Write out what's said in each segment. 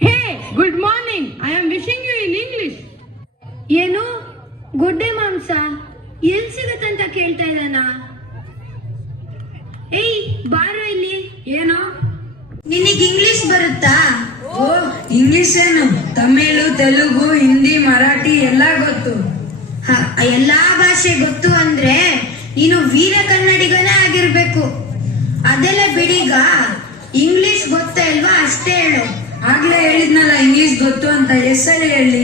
Hey, good morning. I am wishing you in English. ಏನು ಗೊಡ್ಡೆ ಮಾಂಸ ಎಲ್ಲಿ ಸಿಗತ್ತಂತ ಕೇಳ್ತಾ ಇದ್ದಾನ? ಏಯ್ ಬಾರೋ ಇಲ್ಲಿ. ಏನು? ನಿನಗೆ ಇಂಗ್ಲಿಷ್ ಬರುತ್ತಾ? ಓ, ಇಂಗ್ಲಿಷ್ ಏನು? ತಮಿಳು, ತೆಲುಗು, ಹಿಂದಿ, ಮರಾಠಿ ಎಲ್ಲ ಗೊತ್ತು. ಎಲ್ಲಾ ಭಾಷೆ ಗೊತ್ತು ಅಂದ್ರೆ ನೀನು ವೀರ ಕನ್ನಡಿಗನೇ ಆಗಿರ್ಬೇಕು. ಅದೆಲ್ಲ ಬಿಡೀಗ ಇಂಗ್ಲಿಷ್ ಗೊತ್ತಾ ಇಲ್ವಾ ಅಷ್ಟೇ ಹೇಳು. ಆಗ್ಲೇ ಹೇಳಿದ್ನಲ್ಲ ಇಂಗ್ಲಿಷ್ ಗೊತ್ತು ಅಂತ, ಎಷ್ಟಲ್ಲಿ ಹೇಳಿ?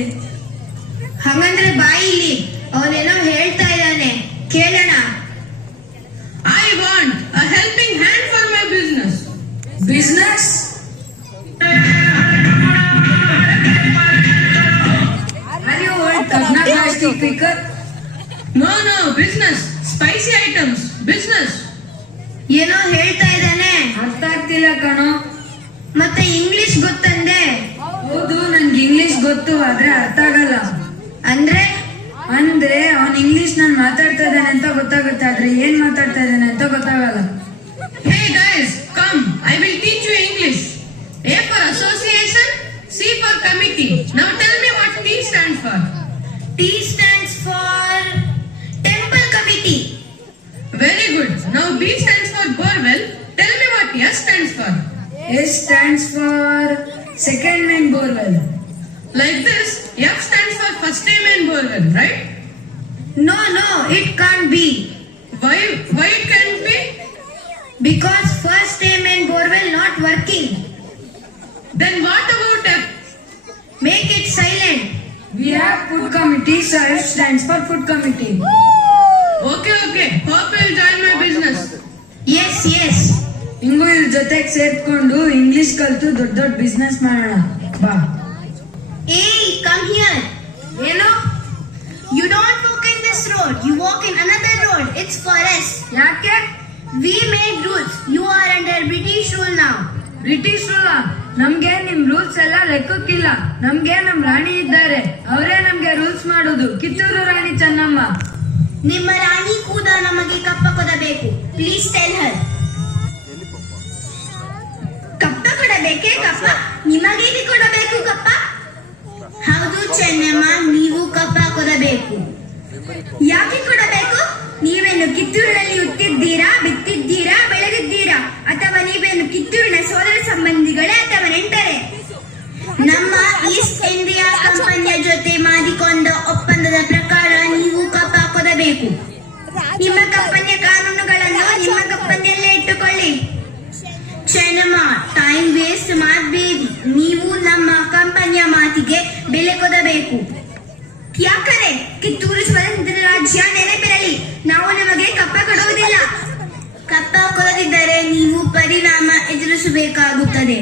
ಹಂಗಂದ್ರೆ ಬಾಯಿಲಿ ಅವನೇನೋ ಹೇಳ್ತಾ ಇದ್ದಾನೆ, ಕೇಳೋಣ. I want a helping hand for my business. Business? Are you old Kabna plastic picker? No, business. Spicy items. Business. ಏನೋ ಹೇಳ್ತಾ ಇದ್ದಾನೆ, ಅರ್ಥ ಆಗ್ತಿಲ್ಲ ಕಣೋ. ಮತ್ತೆ ಇಂಗ್ಲಿಷ್ ಗೊತ್ತಂದೆ. ಹೌದು, ನನ್ಗೆ ಇಂಗ್ಲಿಷ್ ಗೊತ್ತು, ಆದ್ರೆ ಅರ್ಥ ಆಗಲ್ಲ. ಅಂದ್ರೆ ಅವನ್ ಇಂಗ್ಲಿಷ್ ನಾನು ಮಾತಾಡ್ತಾ ಇದ್ದಾನೆ ಅಂತ ಗೊತ್ತಾಗುತ್ತೆ, ಆದ್ರೆ ಏನ್ ಮಾತಾಡ್ತಾ ಇದ್ದಾನೆ ಅಂತ ಗೊತ್ತಾಗಲ್ಲ. Hey guys, come. I will teach you English. A for association, C for committee. Now tell me what T stands for. T stands for temple committee. Very good. Now B stands for borewell. Tell me what S stands for. S stands for second main borewell. Like this, F stands for first time and borewell, right? No, it can't be. Why it can't be? Because first time and borewell not working. Then what about F? Make it silent. We have food committee, so F stands for food committee. Okay. Hope you'll join my business. Yes. ಹಿಂಗೂ ಇವ್ರ ಜೊತೆಗೆ ಸೇರ್ಕೊಂಡು English ಕಲ್ತು ದೊಡ್ಡ business ಮಾಡೋಣ ಬಾ. Hey, come here. ಏನು? You don't walk in this road. You walk in another road. It's for us. ಯಾಕೆ? We made rules. You are under British rule now. British rule? ನಮ್ಗೆ ನಿಮ್ ರೂಲ್ಸ್ ಎಲ್ಲ ಲೆಕ್ಕಕ್ಕಿಲ್ಲ. ನಮ್ಗೆ ನಮ್ ರಾಣಿ ಇದ್ದಾರೆ, ಅವರೇ ನಮ್ಗೆ ರೂಲ್ಸ್ ಮಾಡೋದು. ಕಿತ್ತೂರು ರಾಣಿ ಚೆನ್ನಮ್ಮ. ನಿಮ್ಮ ರಾಣಿ ಕೂಡ ನಮಗೆ ಕಪ್ಪ ಕೊಡಬೇಕು. ಪ್ಲೀಸ್ ಟೆಲ್ ಹರ್. ಕಪ್ಪ ಕೊಡಬೇಕೇ? ಕಪ್ಪ ನಿಮಗೆ ಕೊಡಬೇಕು ಕಪ್ಪ? ಹೌದು ಚೆನ್ನಮ್ಮ, ನೀವು ಕಪ್ಪ ಕೊಡಬೇಕು. ಯಾಕೆ ಕೊಡಬೇಕು? ನೀವೇನು ಕಿತ್ತೂರಿನಲ್ಲಿ ಹುಟ್ಟಿದ್ದೀರಾ, ಬಿತ್ತಿದ್ದೀರಾ, ಬೆಳೆದಿದ್ದೀರಾ, ಅಥವಾ ನೀವೇನು ಕಿತ್ತೂರಿನ ಸೋದರ ಸಂಬಂಧಿಗಳೇ ಅಥವಾ ನೆಂಟರೇ? ನಮ್ಮ ಈಸ್ಟ್ ಇಂಡಿಯಾ ಕಂಪನಿಯ ಜೊತೆ ಮಾಡಿಕೊಂಡ ಒಪ್ಪಂದದ ಪ್ರಕಾರ ನೀವು ಕಪ್ಪ ಕೊಡಬೇಕು. ನಿಮ್ಮ ಕಂಪನಿಯ ಕಾನೂನುಗಳನ್ನು ನಿಮ್ಮ ಕಂಪನಿಯಲ್ಲೇ ಇಟ್ಟುಕೊಳ್ಳಿ. ಚೆನ್ನಮ್ಮ, ಟೈಮ್ ವೇಸ್ಟ್ ಮಾಡಬೇಡಿ. ನೀವು ನಮ್ಮ ಕಂಪನಿಯ ಮಾತಿಗೆ ಬೆಲೆ ಕೊಡಬೇಕು. ಯಾಕಂದ್ರೆ ಕಿತ್ತೂರು ಸ್ವತಂತ್ರ ರಾಜ್ಯ ನೆನಪಿರಲಿ, ನಾವು ನಿಮಗೆ ಕಪ್ಪ ಕೊಡುವುದಿಲ್ಲ. ಕಪ್ಪ ಕೊಡದಿದ್ದರೆ ನೀವು ಪರಿಣಾಮ ಎದುರಿಸಬೇಕಾಗುತ್ತದೆ.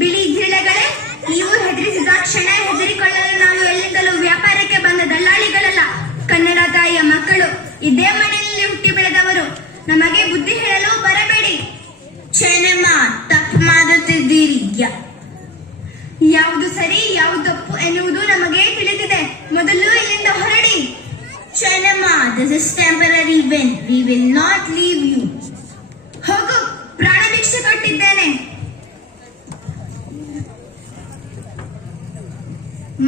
ಬಿಳಿ ಜಿರಳೆಗಳೇ, ನೀವು ಹೆದರಿಸಿದ ಕ್ಷಣ ಹೆದರಿಕೊಳ್ಳಲು ನಾವು ಎಲ್ಲಿಂದಲೂ ವ್ಯಾಪಾರಕ್ಕೆ ಬಂದ ದಲ್ಲಾಳಿಗಳಲ್ಲ, ಕನ್ನಡ ತಾಯಿಯ ಮಕ್ಕಳು, ಇದೇ ಮನೆಯಲ್ಲಿ ಹುಟ್ಟಿ ಬೆಳೆದವರು. ನಮಗೆ ಬುದ್ಧಿ ಹೇಳಲು ಬರಬೇಡಿ. ಚೆನ್ನಮ್ಮ, ತಪ್ಪು ಮಾಡುತ್ತಿದ್ದೀರಿ. ಯಾವುದು ಸರಿ ಯಾವುದು ತಪ್ಪು ಎನ್ನುವುದು ನಮಗೆ ತಿಳಿದಿದೆ. ಮೊದಲು ಇಲ್ಲಿಂದ ಹೊರಡಿ. Chennamma, this is temporary win. We will not leave you. ಹೋಗು, ಪ್ರಾಣ ಭಿಕ್ಷೆ ಕೊಟ್ಟಿದ್ದೇನೆ.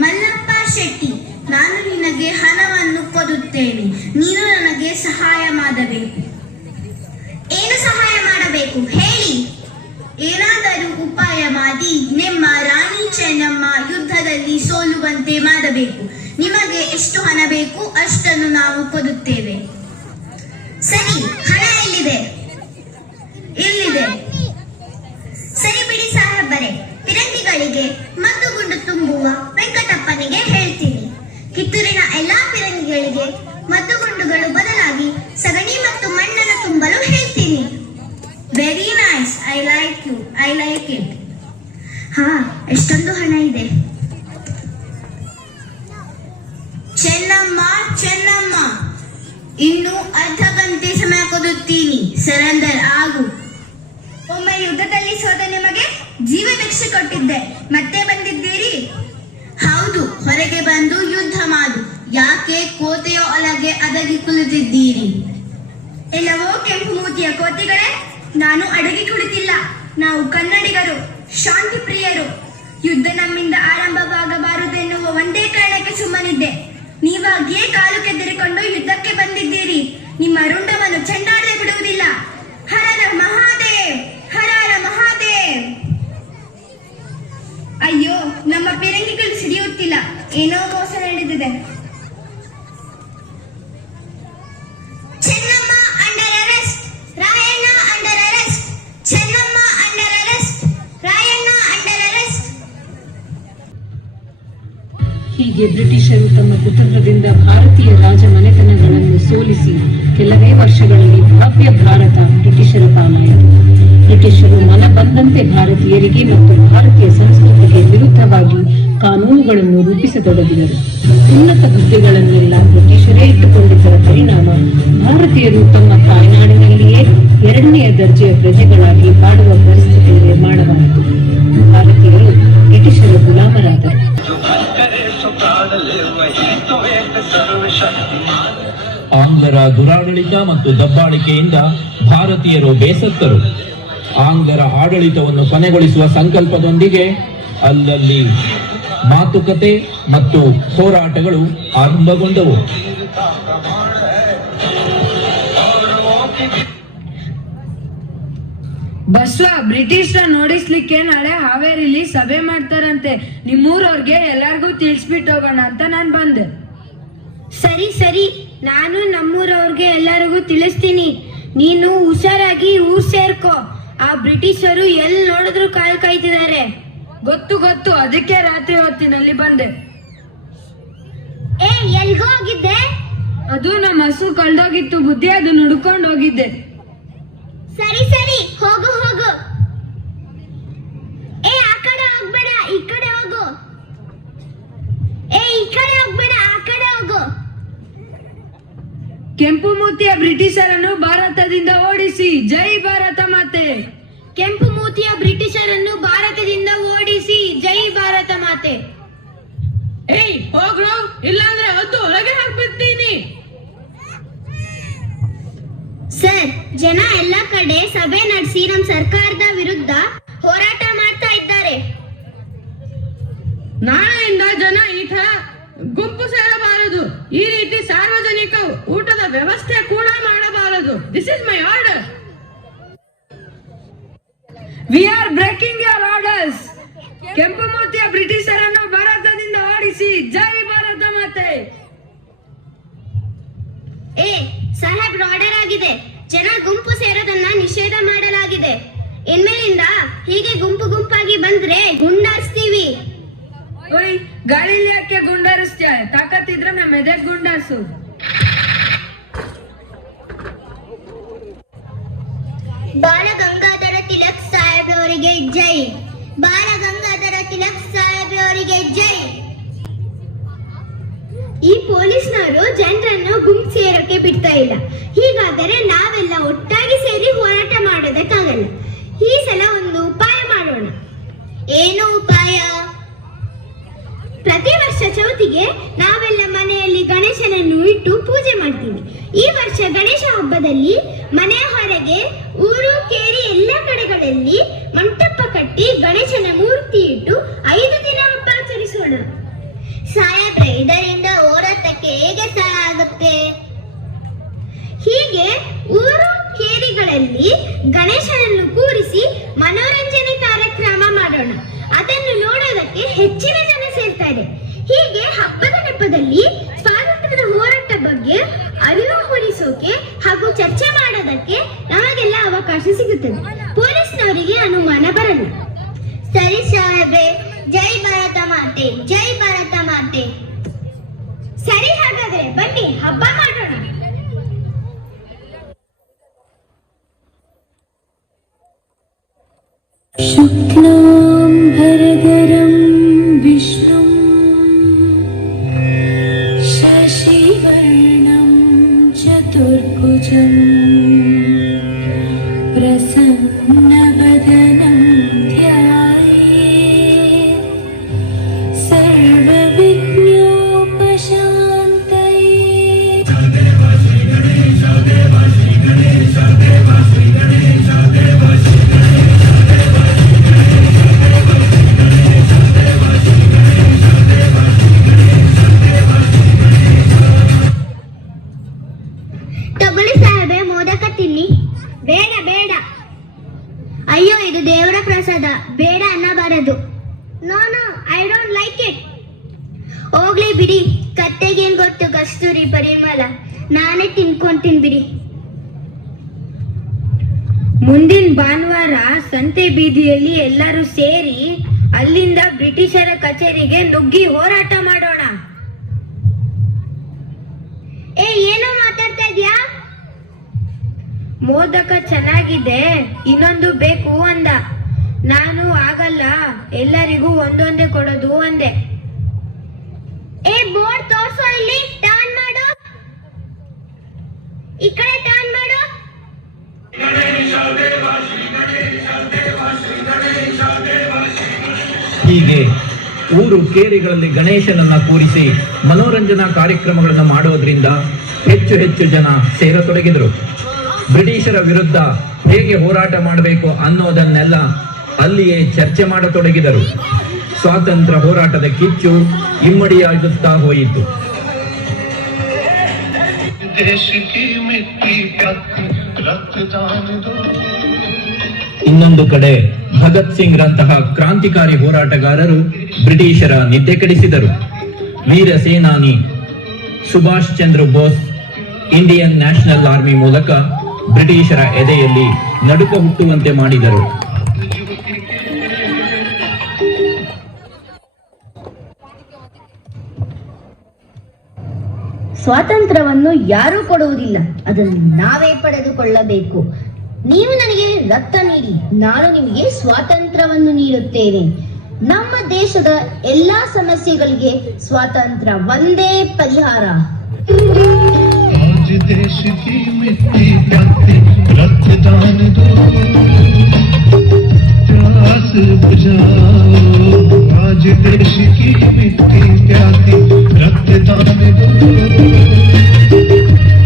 ಮಲ್ಲಪ್ಪ ಶೆಟ್ಟಿ, ನಾನು ನಿನಗೆ ಹಣವನ್ನು ಕೊಡುತ್ತೇನೆ. ನೀನು ನನಗೆ ಸಹಾಯ ಮಾಡಬೇಕು. ಏನು ಸಹಾಯ ಮಾಡಬೇಕು ಹೇಳಿ? ಏನಾದರೂ ಉಪಾಯ ಮಾಡಿ ನಿಮ್ಮ ರಾಣಿ ಚೆನ್ನಮ್ಮ ಯುದ್ಧದಲ್ಲಿ ಸೋಲುವಂತೆ ಮಾಡಬೇಕು. ನಿಮಗೆ ಎಷ್ಟು ಹಣ ಬೇಕು ಅಷ್ಟನ್ನು ನಾವು ಕೊಡುತ್ತೇವೆ. ಸರಿ, ಹಣ ಎಲ್ಲಿದೆ? ಇಲ್ಲಿದೆ. ಸರಿ ಬಿಡಿ ಸಾಹೇಬರೇ, ಪಿರಂಗಿಗಳಿಗೆ ಮದ್ದುಗುಂಡು ತುಂಬುವ ವೆಂಕಟಪ್ಪನಿಗೆ ಹೇಳ್ತೀನಿ. ಕಿತ್ತೂರಿನ ಎಲ್ಲಾ ಪಿರಂಗಿಗಳಿಗೆ ಮದ್ದುಗುಂಡುಗಳು ಬದಲಾಗಿ ಸಗಣಿ ಮತ್ತು ಮಣ್ಣನ್ನು ತುಂಬಲು ಹೇಳ್ತೀನಿ. Very nice. I like it. ಎಷ್ಟೊಂದು ಹಣ ಇದೆ. ಚೆನ್ನಮ್ಮ, ಇನ್ನು ಅರ್ಧ ಗಂಟೆ ಸಮಯ ಕೊಡುತ್ತೀನಿ. ಸರೆಂಡರ್ ಆಗು. ಒಮ್ಮೆ ಯುದ್ಧದಲ್ಲಿ ಸೋತ ನಿಮಗೆ ಜೀವ ಭಿಕ್ಷೆ ಕೊಟ್ಟಿದ್ದೆ, ಮತ್ತೆ ಬಂದಿದ್ದೀರಿ? ಹೌದು, ಹೊರಗೆ ಬಂದು ಯುದ್ಧ ಮಾಡು. ಯಾಕೆ ಕೋಟೆಯ ಒಳಗೆ ಅಡಗಿ ಕುಳಿತಿದ್ದೀರಿ? ಎಲ್ಲವೋ ಕೆಂಪು ಮೂತಿಯ ಕೋತಿಗಳೇ, ನಾನು ಅಡಗಿ ಕುಳಿತಿಲ್ಲ. ನಾವು ಕನ್ನಡಿಗರು, ಶಾಂತಿ ಪ್ರಿಯರು. ಯುದ್ಧ ನಮ್ಮಿಂದ ಆರಂಭವಾಗಬಾರದೆನ್ನುವ ಒಂದೇ ಕಾರಣಕ್ಕೆ ಸುಮ್ಮನಿದ್ದೆ. ನೀವಾಗಿಯೇ ಕಾಲು ಕೆದರಿಕೊಂಡು ಯುದ್ಧಕ್ಕೆ ಬಂದಿದ್ದೀರಿ. ನಿಮ್ಮ ರುಂಡವನ್ನು ಚೆಂಡಾಡದೆ ಬಿಡುವುದಿಲ್ಲ. ಹರರ ಮಹಾದೇವ್, ಹರರ ಮಹಾದೇವ್. ಅಯ್ಯೋ, ನಮ್ಮ ಪಿರಂಗಿಗಳು ಸಿಡಿಯುತ್ತಿಲ್ಲ. ಏನೋ ಮೋಸ ನಡೆದಿದೆ. Chennamma under arrest, Rayanna under arrest. Chennamma under arrest, Rayanna under arrest. ಹೀಗೆ ಬ್ರಿಟಿಷರು ತಮ್ಮ ಕುತಂತ್ರದಿಂದ ಭಾರತೀಯ ರಾಜ ಮನೆತನಗಳನ್ನು ಸೋಲಿಸಿ ಕೆಲವೇ ವರ್ಷಗಳಲ್ಲಿ ಭವ್ಯ ಭಾರತ ಬ್ರಿಟಿಷರ ಪಾಲಾಯಿತು. ಬ್ರಿಟಿಷರು ಮನ ಬಂದಂತೆ ಭಾರತೀಯರಿಗೆ ಮತ್ತು ಭಾರತೀಯ ಸಂಸ್ಕೃತಿಗೆ ವಿರುದ್ಧವಾಗಿ ಕಾನೂನುಗಳನ್ನು ರೂಪಿಸತೊಡಗಿದರು. ಉನ್ನತ ಹುದ್ದೆಗಳನ್ನೆಲ್ಲ ಬ್ರಿಟಿಷರೇ ಇಟ್ಟುಕೊಂಡಿದ್ದರ ಪರಿಣಾಮ ಭಾರತೀಯರು ತಮ್ಮ ತಾಯ್ನಾಡಿನಲ್ಲಿಯೇ ಎರಡನೆಯ ದರ್ಜೆಯ ಪ್ರಜೆಗಳಾಗಿ ಬಾಳುವ ಪರಿಸ್ಥಿತಿ ನಿರ್ಮಾಣವಾಯಿತು. ಭಾರತೀಯರು ಬ್ರಿಟಿಷರ ಗುಲಾಮರಾದರು. ಆಂಗ್ಲರ ದುರಾಡಳಿತ ಮತ್ತು ದಬ್ಬಾಳಿಕೆಯಿಂದ ಭಾರತೀಯರು ಬೇಸತ್ತರು. ಆಂಗ್ಲರ ಆಡಳಿತವನ್ನು ಕೊನೆಗೊಳಿಸುವ ಸಂಕಲ್ಪದೊಂದಿಗೆ ಅಲ್ಲಲ್ಲಿ ಮಾತುಕತೆ ಮತ್ತು ಹೋರಾಟಗಳು ಆರಂಭಗೊಂಡವು. ಬಸ್ವ, ಬ್ರಿಟಿಷ್ರ ನೋಡಿಸ್ಲಿಕ್ಕೆ ನಾಳೆ ಹಾವೇರಿಲಿ ಸಭೆ ಮಾಡ್ತಾರಂತೆ. ನಿಮ್ಮೂರವ್ರಿಗೆ ಎಲ್ಲಾರ್ಗೂ ತಿಳಿಸ್ಬಿಟ್ಟು ಹೋಗೋಣ ಅಂತ ನಾನ್ ಬಂದೆ. ಸರಿ ಸರಿ, ನಾನು ನಮ್ಮೂರವ್ರಿಗೆ ಎಲ್ಲರಿಗೂ ತಿಳಿಸ್ತೀನಿ. ನೀನು ಹುಷಾರಾಗಿ ಊರ್ ಸೇರ್ಕೋ. ಆ ಬ್ರಿಟಿಷರು ಎಲ್ಲಿ ನೋಡಿದ್ರು ಕಾಲ್ ಕಾಯ್ತಿದ್ದಾರೆ. ಗೊತ್ತು ಗೊತ್ತು, ಅದಕ್ಕೆ ರಾತ್ರಿ ಹೊತ್ತಿನಲ್ಲಿ ಬಂದೆ. ಎಲ್ಗೋ ಹೋಗಿದ್ದೆ? ಅದು ನಮ್ಮ ಹಸು ಕಳ್ದೋಗಿತ್ತು ಬುದ್ಧಿ, ಅದು ನುಡ್ಕೊಂಡು ಹೋಗಿದ್ದೆ. ಸರಿ ಸರಿ, ಹೋಗು ಹೋಗು. ಆ ಕಡೆ ಹೋಗ್ಬೇಡ, ಈ ಕಡೆ ಹೋಗು. ಈ ಕಡೆ ಹೋಗ್ಬೇಡ, ಆ ಕಡೆ ಹೋಗು. ಕೆಂಪು ಮೂತಿಯ ಬ್ರಿಟಿಷರನ್ನು ಭಾರತದಿಂದ ಓಡಿಸಿ, ಜೈ ಭಾರತ ಮಾತೆ. ಕೆಂಪು ಮೂತಿಯ ಬ್ರಿಟಿಷರನ್ನು ಭಾರತದಿಂದ ಓಡಿಸಿ, ಜೈ ಭಾರತ ಮಾತೆ. ಏಯ್ ಹೋಗ್ರು, ಇಲ್ಲಾಂದ್ರೆ ಹೊತ್ತು ಹೊರಗೆ ಹಾಕ್ಬಿಡ್ತೀನಿ. ಸರ್, ಜನ ಎಲ್ಲ ಕಡೆ ಸಭೆ ನಡೆಸಿ ನಮ್ಮ ಸರ್ಕಾರದ ವಿರುದ್ಧ ಹೋರಾಟ ಮಾಡ್ತಾ ಇದ್ದಾರೆ. ನಾಳೆಯಿಂದ ಜನ ಈ ತರ ಗುಂಪು ಸೇರಬಾರದು. ಈ ರೀತಿ ಸಾರ್ವಜನಿಕ ಊಟದ ವ್ಯವಸ್ಥೆ ಕೂಡ ಮಾಡಬಾರದು. This is my order. We are breaking your orders. ಕೆಂಪು ಮೂತಿಯ ಬ್ರಿಟಿಷರನ್ನು ಭಾರತದಿಂದ ಓಡಿಸಿ, ಜೈ ಭಾರತ ಮಾತೆ. ಸಾಹೇಬ್ರ ಆರ್ಡರ್ ಆಗಿದೆ. ಜನ ಗುಂಪು ಸೇರೋದನ್ನ ನಿಷೇಧ ಮಾಡಲಾಗಿದೆ. ಇನ್ಮೇಲಿಂದ ಹೀಗೆ ಗುಂಪು ಗುಂಪಾಗಿ ಬಂದ್ರೆ ಗುಂಡಾರಿಸ್ತೀವಿ. ಓಯ್, ಗಾಳಿಲಿ ಯಾಕೆ ಗುಂಡಾರಿಸ್ತೀಯ? ತಾಕತ್ತಿದ್ರೆ ನಮ್ಮ ಎದೆಗ್ ಗುಂಡಾರ್ಸು. ಬಾಲ ಗಂಗಾಧರ ತಿಲಕ್ ಸಾಹೇಬ್ರವರಿಗೆ ಜೈ. ಬಾಲ ಗಂಗಾಧರ ತಿಲಕ್ ಸಾಹೇಬ್ರವರಿಗೆ ಜೈ. ಈ ಪೊಲೀಸ್ನವರು ಜನರನ್ನು ಗುಂಪು ಸೇರೋಕೆ ಬಿಡ್ತಾ ಇಲ್ಲ. ಹೀಗಾದರೆ ನಾವೆಲ್ಲ ಒಟ್ಟಾಗಿ ಸೇರಿ ಹೋರಾಟ ಮಾಡೋದಕ್ಕಾಗಲ್ಲ. ಈ ಸಲ ಒಂದು ಉಪಾಯ ಮಾಡೋಣ. ಏನು ಉಪಾಯ? ಪ್ರತಿ ವರ್ಷ ಚೌತಿಗೆ ನಾವೆಲ್ಲ ಮನೆಯಲ್ಲಿ ಗಣೇಶನನ್ನು ಇಟ್ಟು ಪೂಜೆ ಮಾಡ್ತೀವಿ. ಈ ವರ್ಷ ಗಣೇಶ ಹಬ್ಬದಲ್ಲಿ ಮನೆಯ ಹೊರಗೆ, ಊರು ಕೇರಿ ಎಲ್ಲ ಕಡೆಗಳಲ್ಲಿ ಮಂಟಪ ಕಟ್ಟಿ ಗಣೇಶನ ಮೂರ್ತಿ ಇಟ್ಟು 5 ದಿನ ಹಬ್ಬ ಆಚರಿಸೋಣ. ಸಾಹೇಬ್ರೆ, ಇದರಿಂದ ಹೋರಾಟಕ್ಕೆ ಹೇಗೆ ಸಹಾಯ ಆಗುತ್ತೆ? ಹೀಗೆ ಊರು ಕೇರಿಗಳಲ್ಲಿ ಗಣೇಶನನ್ನು ಕೂರಿಸಿ ಮನೋರಂಜನೆ ಕಾರ್ಯಕ್ರಮ ಮಾಡೋಣ. ಅದನ್ನು ನೋಡೋದಕ್ಕೆ ಹೆಚ್ಚಿನ ಜನ ಸೇರ್ತಾರೆ. ಹೀಗೆ ಹಬ್ಬದ ನೆಪದಲ್ಲಿ ಸ್ವಾತಂತ್ರ್ಯದ ಹೋರಾಟ ಬಗ್ಗೆ ಅರಿವು ಮೂಡಿಸೋಕೆ ಹಾಗೂ ಚರ್ಚೆ ಮಾಡೋದಕ್ಕೆ ನಮಗೆಲ್ಲ ಅವಕಾಶ ಸಿಗುತ್ತದೆ. ಪೊಲೀಸ್ನವರಿಗೆ ಅನುಮಾನ ಬರಲ್ಲ. ಸರಿ ಸಾಹೇಬ್ರೆ, ಜೈ ಭಾರತ ಮಾತೆ, ಜೈ ಭಾರತ ಮಾತೆ. ಸರಿ, ಹಾಗಾದ್ರೆ ಬನ್ನಿ ಹಬ್ಬ ಮಾಡೋಣ. शुक्लाम्बरधरं विष्णुं शशिवर्णं चतुर्भुजं प्रसन्नवदनं ध्यायेत् सर्वविघ्नोपशान्तये. ಬೇಡ ಬೇಡ. ಅಯ್ಯೋ, ಇದು ದೇವರ ಪ್ರಸಾದ, ಬೇಡ ಅನ್ನಬಾರದು. No no, I don't like it. ಹೋಗ್ಲಿ ಬಿಡಿ, ಕತ್ತೆಗೇನ್ ಗೊತ್ತು ಕಸ್ತೂರಿ ಪರಿಮಳ, ನಾನೇ ತಿನ್ಕೊಂತೀನಿ ಬಿಡಿ. ಮುಂದಿನ ಭಾನುವಾರ ಸಂತೆ ಬೀದಿಯಲ್ಲಿ ಎಲ್ಲರೂ ಸೇರಿ ಅಲ್ಲಿಂದ ಬ್ರಿಟಿಷರ ಕಚೇರಿಗೆ ನುಗ್ಗಿ ಹೋರಾಟ ಮಾಡೋಣ. ಏನೋ ಮಾತಾಡ್ತಾ ಇದ್ಯಾ? ಮೋದಕ ಚೆನ್ನಾಗಿದೆ, ಇನ್ನೊಂದು ಬೇಕು ಅಂದ. ನಾನು ಆಗಲ್ಲ, ಎಲ್ಲರಿಗೂ ಒಂದೊಂದೇ ಕೊಡೋದು ಅಂದೆ. ಬೋರ್ಡ್ ತೋರ್ಸೋ, ಇಲ್ಲಿ ಟರ್ನ್ ಮಾಡು, ಈ ಕಡೆ ಟರ್ನ್ ಮಾಡು. ಹೀಗೆ ಊರು ಕೇರಿಗಳಲ್ಲಿ ಗಣೇಶನನ್ನ ಕೂರಿಸಿ ಮನೋರಂಜನಾ ಕಾರ್ಯಕ್ರಮಗಳನ್ನು ಮಾಡೋದ್ರಿಂದ ಹೆಚ್ಚು ಹೆಚ್ಚು ಜನ ಸೇರತೊಡಗಿದರು. ಬ್ರಿಟಿಷರ ವಿರುದ್ಧ ಹೇಗೆ ಹೋರಾಟ ಮಾಡಬೇಕು ಅನ್ನೋದನ್ನೆಲ್ಲ ಅಲ್ಲಿಯೇ ಚರ್ಚೆ ಮಾಡತೊಡಗಿದರು. ಸ್ವಾತಂತ್ರ್ಯ ಹೋರಾಟದ ಕಿಚ್ಚು ಇಮ್ಮಡಿಯಾಗುತ್ತಾ ಹೋಯಿತು. ಇನ್ನೊಂದು ಕಡೆ ಭಗತ್ ಸಿಂಗ್ ರಂತಹ ಕ್ರಾಂತಿಕಾರಿ ಹೋರಾಟಗಾರರು ಬ್ರಿಟಿಷರ ನಿದ್ದೆ ಕೆಡಿಸಿದರು. ವೀರ ಸೇನಾನಿ Subhash Chandra Bose Indian national army ಮೂಲಕ ಬ್ರಿಟಿಷರ ಎದೆಯಲ್ಲಿ ನಡುಕ ಹುಟ್ಟುವಂತೆ ಮಾಡಿದರು. ಸ್ವಾತಂತ್ರ್ಯವನ್ನು ಯಾರೂ ಕೊಡುವುದಿಲ್ಲ, ಅದನ್ನು ನಾವೇ ಪಡೆದುಕೊಳ್ಳಬೇಕು. ನೀವು ನನಗೆ ರಕ್ತ ನೀಡಿ, ನಾನು ನಿಮಗೆ ಸ್ವಾತಂತ್ರ್ಯವನ್ನು ನೀಡುತ್ತೇನೆ. ನಮ್ಮ ದೇಶದ ಎಲ್ಲಾ ಸಮಸ್ಯೆಗಳಿಗೆ ಸ್ವಾತಂತ್ರ್ಯ ಒಂದೇ ಪರಿಹಾರ. देश की मिट्टी प्यासी रक्तदान दो, प्यास बुझाओ। आज देश की मिट्टी प्यासी रक्तदान दो,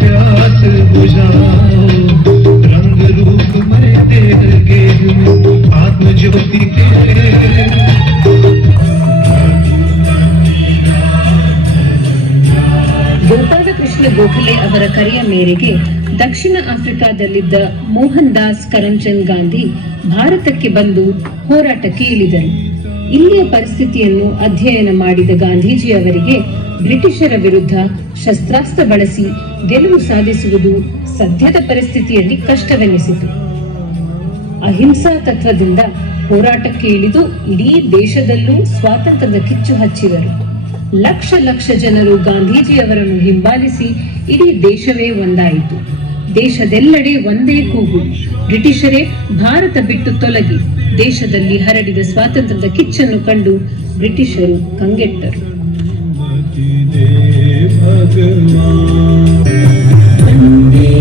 प्यास बुझाओ। रंग रूप में देंगे आत्म ज्योति के। ಗೋಪಾಲಕೃಷ್ಣ ಗೋಖಲೆ ಅವರ ಕರೆಯ ಮೇರೆಗೆ ದಕ್ಷಿಣ ಆಫ್ರಿಕಾದಲ್ಲಿದ್ದ ಮೋಹನ್ ದಾಸ್ ಕರಮ್ಚಂದ್ ಗಾಂಧಿ ಭಾರತಕ್ಕೆ ಬಂದು ಹೋರಾಟಕ್ಕೆ ಇಳಿದರು. ಇಲ್ಲಿಯ ಪರಿಸ್ಥಿತಿಯನ್ನು ಅಧ್ಯಯನ ಮಾಡಿದ ಗಾಂಧೀಜಿ ಅವರಿಗೆ ಬ್ರಿಟಿಷರ ವಿರುದ್ಧ ಶಸ್ತ್ರಾಸ್ತ್ರ ಬಳಸಿ ಗೆಲುವು ಸಾಧಿಸುವುದು ಸದ್ಯದ ಪರಿಸ್ಥಿತಿಯಲ್ಲಿ ಕಷ್ಟವೆನಿಸಿತು. ಅಹಿಂಸಾ ತತ್ವದಿಂದ ಹೋರಾಟಕ್ಕೆ ಇಳಿದು ಇಡೀ ದೇಶದಲ್ಲೂ ಸ್ವಾತಂತ್ರ್ಯದ ಕಿಚ್ಚು ಹಚ್ಚಿದರು. ಲಕ್ಷ ಲಕ್ಷ ಜನರು ಗಾಂಧೀಜಿಯವರನ್ನು ಹಿಂಬಾಲಿಸಿ ಇಡೀ ದೇಶವೇ ಒಂದಾಯಿತು. ದೇಶದೆಲ್ಲೆಡೆ ಒಂದೇ ಕೂಗು, ಬ್ರಿಟಿಷರೇ ಭಾರತ ಬಿಟ್ಟು ತೊಲಗಿ. ದೇಶದಲ್ಲಿ ಹರಡಿದ ಸ್ವಾತಂತ್ರ್ಯದ ಕಿಚ್ಚನ್ನು ಕಂಡು ಬ್ರಿಟಿಷರು ಕಂಗೆಟ್ಟರು.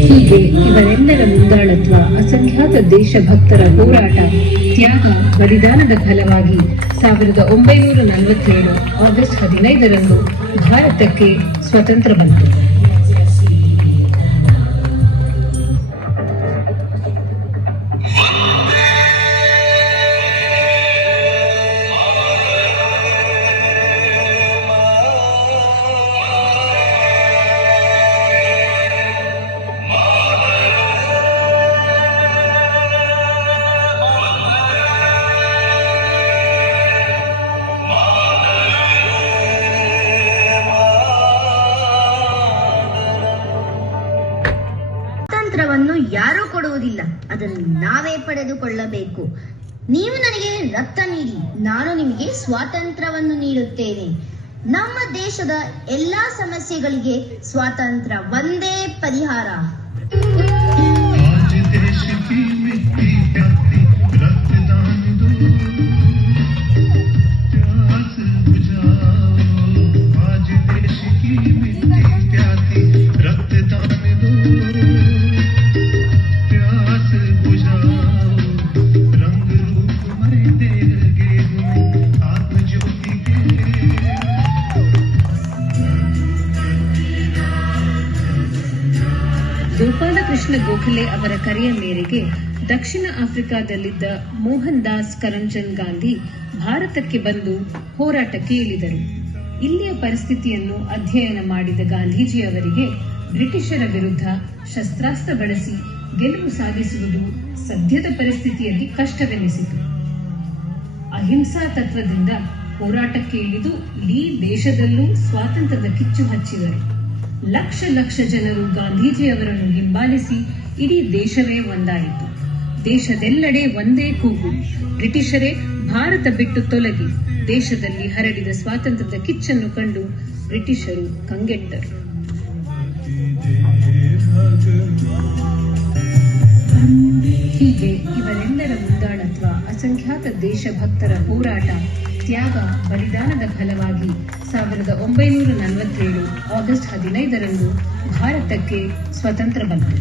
ಹೀಗೆ ಇವರೆಲ್ಲರ ಮುಂದಾಳತ್ವ, ಅಸಂಖ್ಯಾತ ದೇಶಭಕ್ತರ ಹೋರಾಟ, ತ್ಯಾಗ, ಬಲಿದಾನದ ಫಲವಾಗಿ 1947 ಆಗಸ್ಟ್ 15ರಂದು ಭಾರತಕ್ಕೆ ಸ್ವಾತಂತ್ರ್ಯ ಬಂತು. ಸ್ವಾತಂತ್ರ್ಯವನ್ನು ಯಾರೂ ಕೊಡುವುದಿಲ್ಲ, ಅದನ್ನು ನಾವೇ ಪಡೆದುಕೊಳ್ಳಬೇಕು. ನೀವು ನನಗೆ ರಕ್ತ ನೀಡಿ, ನಾನು ನಿಮಗೆ ಸ್ವಾತಂತ್ರ್ಯವನ್ನು ನೀಡುತ್ತೇನೆ. ನಮ್ಮ ದೇಶದ ಎಲ್ಲಾ ಸಮಸ್ಯೆಗಳಿಗೆ ಸ್ವಾತಂತ್ರ್ಯ ಒಂದೇ ಪರಿಹಾರ. ಗೋಪಾಲಕೃಷ್ಣ ಗೋಖಲೆ ಅವರ ಕರೆಯ ಮೇರೆಗೆ ದಕ್ಷಿಣ ಆಫ್ರಿಕಾದಲ್ಲಿದ್ದ ಮೋಹನ್ ದಾಸ್ ಕರಮ್ಚಂದ್ ಗಾಂಧಿ ಭಾರತಕ್ಕೆ ಬಂದು ಹೋರಾಟಕ್ಕೆ ಇಳಿದರು. ಇಲ್ಲಿಯ ಪರಿಸ್ಥಿತಿಯನ್ನು ಅಧ್ಯಯನ ಮಾಡಿದ ಗಾಂಧೀಜಿ ಅವರಿಗೆ ಬ್ರಿಟಿಷರ ವಿರುದ್ಧ ಶಸ್ತ್ರಾಸ್ತ್ರ ಬಳಸಿ ಗೆಲುವು ಸಾಧಿಸುವುದು ಸದ್ಯದ ಪರಿಸ್ಥಿತಿಯಲ್ಲಿ ಕಷ್ಟವೆನಿಸಿತು. ಅಹಿಂಸಾ ತತ್ವದಿಂದ ಹೋರಾಟಕ್ಕೆ ಇಳಿದು ಇಡೀ ದೇಶದಲ್ಲೂ ಸ್ವಾತಂತ್ರ್ಯದ ಕಿಚ್ಚು ಹಚ್ಚಿದರು. ಲಕ್ಷ ಲಕ್ಷ ಜನರು ಗಾಂಧೀಜಿಯವರನ್ನು ಹಿಂಬಾಲಿಸಿ ಇಡೀ ದೇಶವೇ ಒಂದಾಯಿತು. ದೇಶದೆಲ್ಲೆಡೆ ಒಂದೇ ಕೂಗು, ಬ್ರಿಟಿಷರೇ ಭಾರತ ಬಿಟ್ಟು ತೊಲಗಿ. ದೇಶದಲ್ಲಿ ಹರಡಿದ ಸ್ವಾತಂತ್ರ್ಯದ ಕಿಚ್ಚನ್ನು ಕಂಡು ಬ್ರಿಟಿಷರು ಕಂಗೆಟ್ಟರು. ಹೀಗೆ ಇವರೆಲ್ಲರ ಮುಂದಾಳತ್ವ, ಅಸಂಖ್ಯಾತ ದೇಶಭಕ್ತರ ಹೋರಾಟ, ತ್ಯಾಗ, ಬಲಿದಾನದ ಫಲವಾಗಿ 1947 ಆಗಸ್ಟ್ 15ರಂದು ಭಾರತಕ್ಕೆ ಸ್ವತಂತ್ರ ಬಂತು.